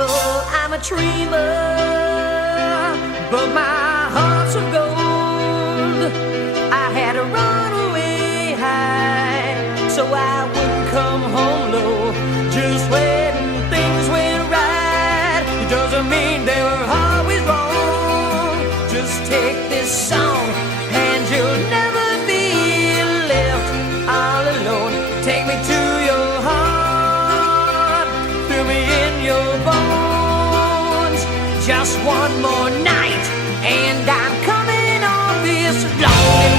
know I'm a dreamer, but my heart's of gold. I had to run away high so I wouldn't come home low. Just when things went right, it doesn't mean they were always wrong. Just take this song and you'll never be left all alone. Take me to your heart, fill me in your bones. Just one more night and I'm coming off this lonely